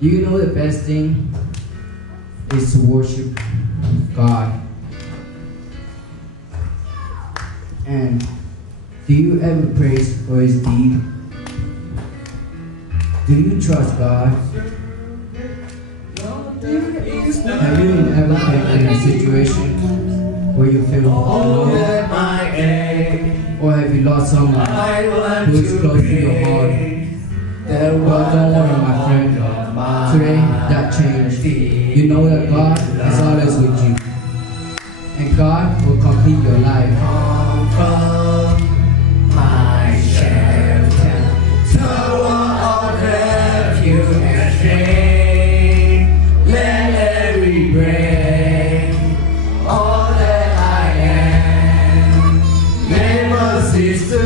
Do you know the best thing is to worship God? And do you ever praise for His deed? Do you trust God? Have you ever been in a situation where you feel alone? Or have you lost someone who is close to your heart? Well, don't worry, my friend. Today, that changed. You know that God is always with you. And God will complete your life. My shelter, tower of refuge and strength. Let every breath, all that I am, never cease to